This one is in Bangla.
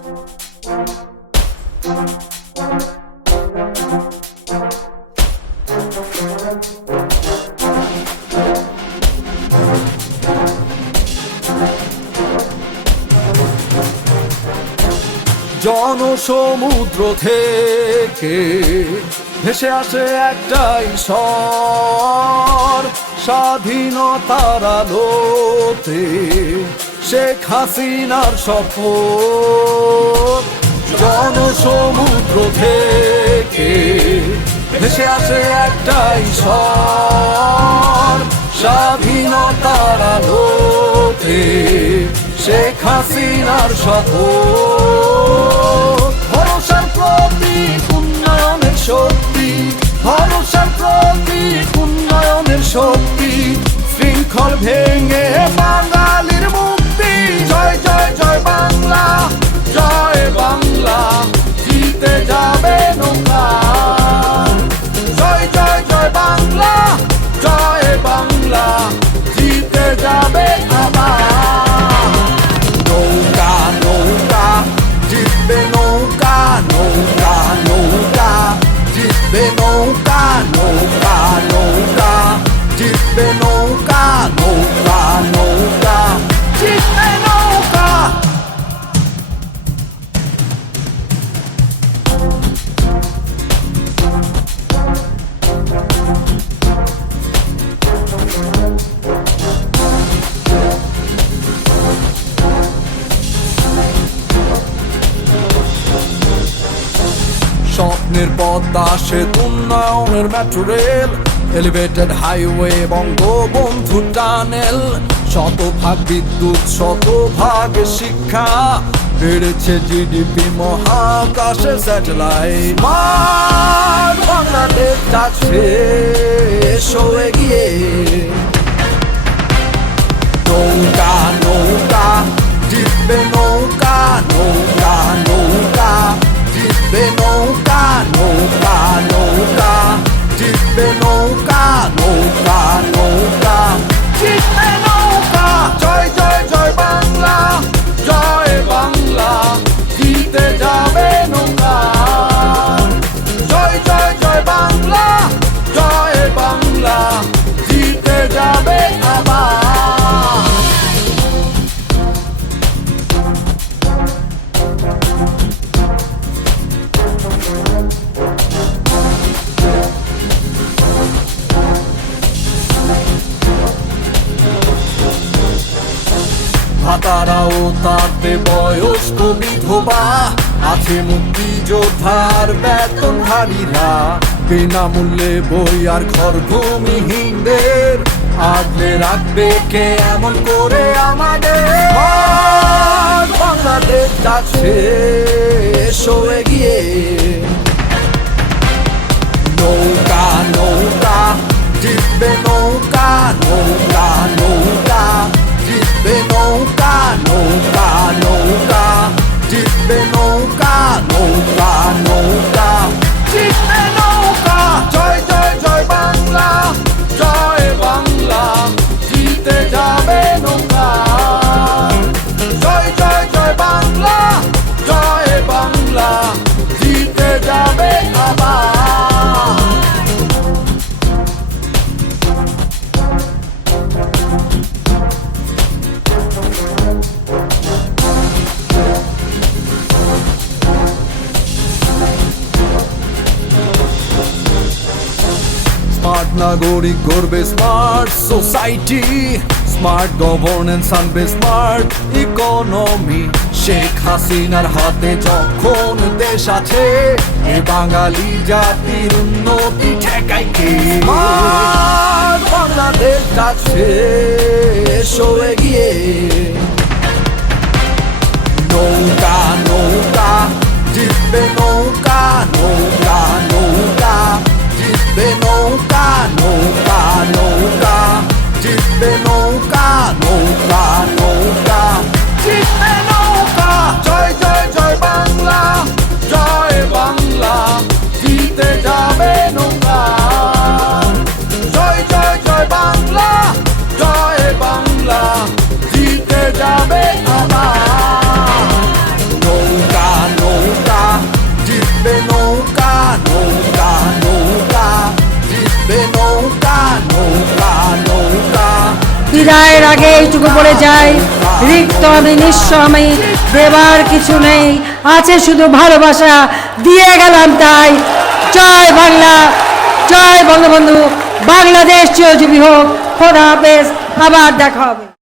জনসমুদ্র থেকে ভেসে আসে একটাই স্বর, স্বাধীনতার আলোতে শেখ হাসিনার শপথ। জনসমুদ্র থেকে ভেসে আসে একটাই স্বর, স্বাধীনতার আলোতে শেখ হাসিনার শপথ। ভরসার প্রতীক উন্নয়নের শক্তি, ভরসার প্রতীক উন্নয়নের শক্তি, শৃঙ্খল ভেঙে বাঙালির মুক্তি। জয় জয় জয় বাংলা, জয় বাংলা, জিতে যাবে নৌকা। জয় জয় জয় বাংলা, জয় বাংলা, জিতে যাবে আবার। নৌকা নৌকা জিতবে নৌকা, নৌকা নৌকা জিতবে নৌকা, নৌকা নৌকা জিতবে নৌকা, নৌকা নৌকা জিতবে নৌকা। স্বপ্নের পদ্মা সেতু, উন্নয়নের metro rail, elevated highway, Bangabandhu tunnel, শতভাগ বিদ্যুৎ, শতভাগ শিক্ষা, বেড়েছে জিডিপি, মহাকাশে স্যাটেলাইট। বাংলাদেশ যাচ্ছে এসো এগিয়ে। নৌকা নৌকা জিতবে নৌকা, নৌকা নৌকা জিতবে নৌকা, নৌকা নৌকা জিতবে নৌকা, নৌকা নৌকা জিতবে নৌকা। জয় জয় জয় বাংলা, জয় বাংলা, জিতে যাবে নৌকা। জয় জয় জয় বাংলা, জয় বাংলা, জিতে যাবে আবার। ভাতারাও তাতে বয়স্ক বিধবা, আছে মুক্তিযোদ্ধার বেতনধারীরা, বিনামূল্যে বই আর ঘর ভূমিহীনদের আগলে রাখবে কে এমন করে আমাদের। বাংলাদেশ যাচ্ছে এসো এগিয়ে। নৌকা নৌকা জিতবে নৌকা, নৌকা নৌকা জিতবে নৌকা, নৌকা নৌকা জিতবে নৌকা, নৌকা নৌকা জিতবে নৌকা। জয় জয় জয় বাংলা, জয় বাংলা, জিতে যাবে নৌকা। জয় জয় জয় বাংলা, জয় বাংলা, জিতে যাবে আবার। স্মার্ট নাগরিক গড়বে স্মার্ট সোসাইটি, স্মার্ট গভর্নেন্স আনবে স্মার্ট ইকোনমি। শেখ হাসিনার হাতে যখন দেশ আছে, এ বাঙালি জাতির উন্নতি ঠেকায় কে? বাংলাদেশ যাচ্ছে এসো এগিয়ে। নৌকা নৌকা জিতবে নৌকা, নৌকা নৌকা জিতবে নৌকা, নৌকা নৌকা জিতবে নৌকা, নৌকা নৌকা জিতবে নৌকা। জয় জয় জয় বাংলা, জয় বাংলা, জিতে যাবে নৌকা। জয় জয় জয় বাংলা, জয় বাংলা, জিতে যাবে আবার। নৌকা বিদায়ের আগে এইটুকু বলে যাই, রিক্ত আমি, নিঃস্ব আমি, দেবার কিছু নেই, আছে শুধু ভালোবাসা, দিয়ে গেলাম তাই। জয় বাংলা, জয় বঙ্গবন্ধু, বাংলাদেশ চিরজীবী হোক। খোদা হাফেজ, আবার দেখা হবে।